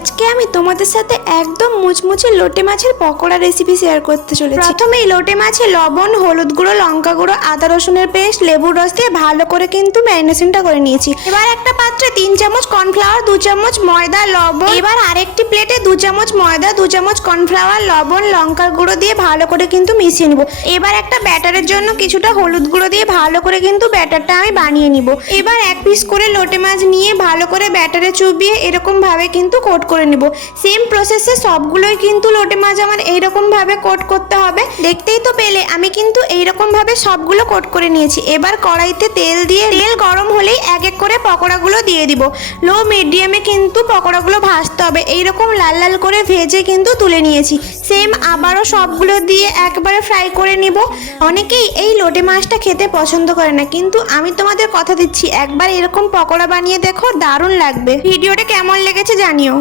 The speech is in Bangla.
আজকে আমি তোমাদের সাথে একদম মুচমুচে লোটে মাছের পকোড়া রেসিপি শেয়ার করতে চলেছি। প্রথমেই লোটে মাছে লবণ, হলুদ গুঁড়ো, লঙ্কা গুঁড়ো, আদা রসুনের পেস্ট, লেবুর রস দিয়ে ভালো করে কিন্তু ম্যারিনেশনটা করে নিয়েছি। এবার একটা পাত্রে 3 চামচ কর্নফ্লাওয়ার, 2 চামচ ময়দা, লবণ। এবার আরেকটি প্লেটে 2 চামচ ময়দা, 2 চামচ কর্নফ্লাওয়ার, লবণ, লঙ্কার গুঁড়ো দিয়ে ভালো করে কিন্তু মিশিয়ে নিব। এবার একটা ব্যাটারের জন্য কিছুটা হলুদ গুঁড়ো দিয়ে ভালো করে কিন্তু ব্যাটারটা আমি বানিয়ে নিব। এবার এক পিস করে লোটে মাছ নিয়ে ভালো করে ব্যাটারে চুবিয়ে এরকম ভাবে কিন্তু কোট করে নিব। সেম প্রসেসে সবগুলোই কিন্তু লোটে মাছ আমার এইরকম ভাবে কোট করতে হবে। দেখতেই তো পেলে আমি কিন্তু এইরকম ভাবে সবগুলো কোট করে নিয়েছি। এবার কড়াইতে তেল দিয়ে তেল গরম হলেই এক এক করে পকোড়াগুলো দিয়ে দিব। লো মিডিয়ামে কিন্তু পকোড়াগুলো ভাজতে হবে। এইরকম লাল লাল করে ভেজে কিন্তু তুলে নিয়েছি। সেম আবারও সবগুলো দিয়ে একবারে ফ্রাই করে নিব। অনেকেই এই লোটে মাছটা খেতে পছন্দ করে না, কিন্তু আমি তোমাদের কথা দিচ্ছি একবার এরকম পকোড়া বানিয়ে দেখো, দারুণ লাগবে। ভিডিওটা কেমন লেগেছে জানিও।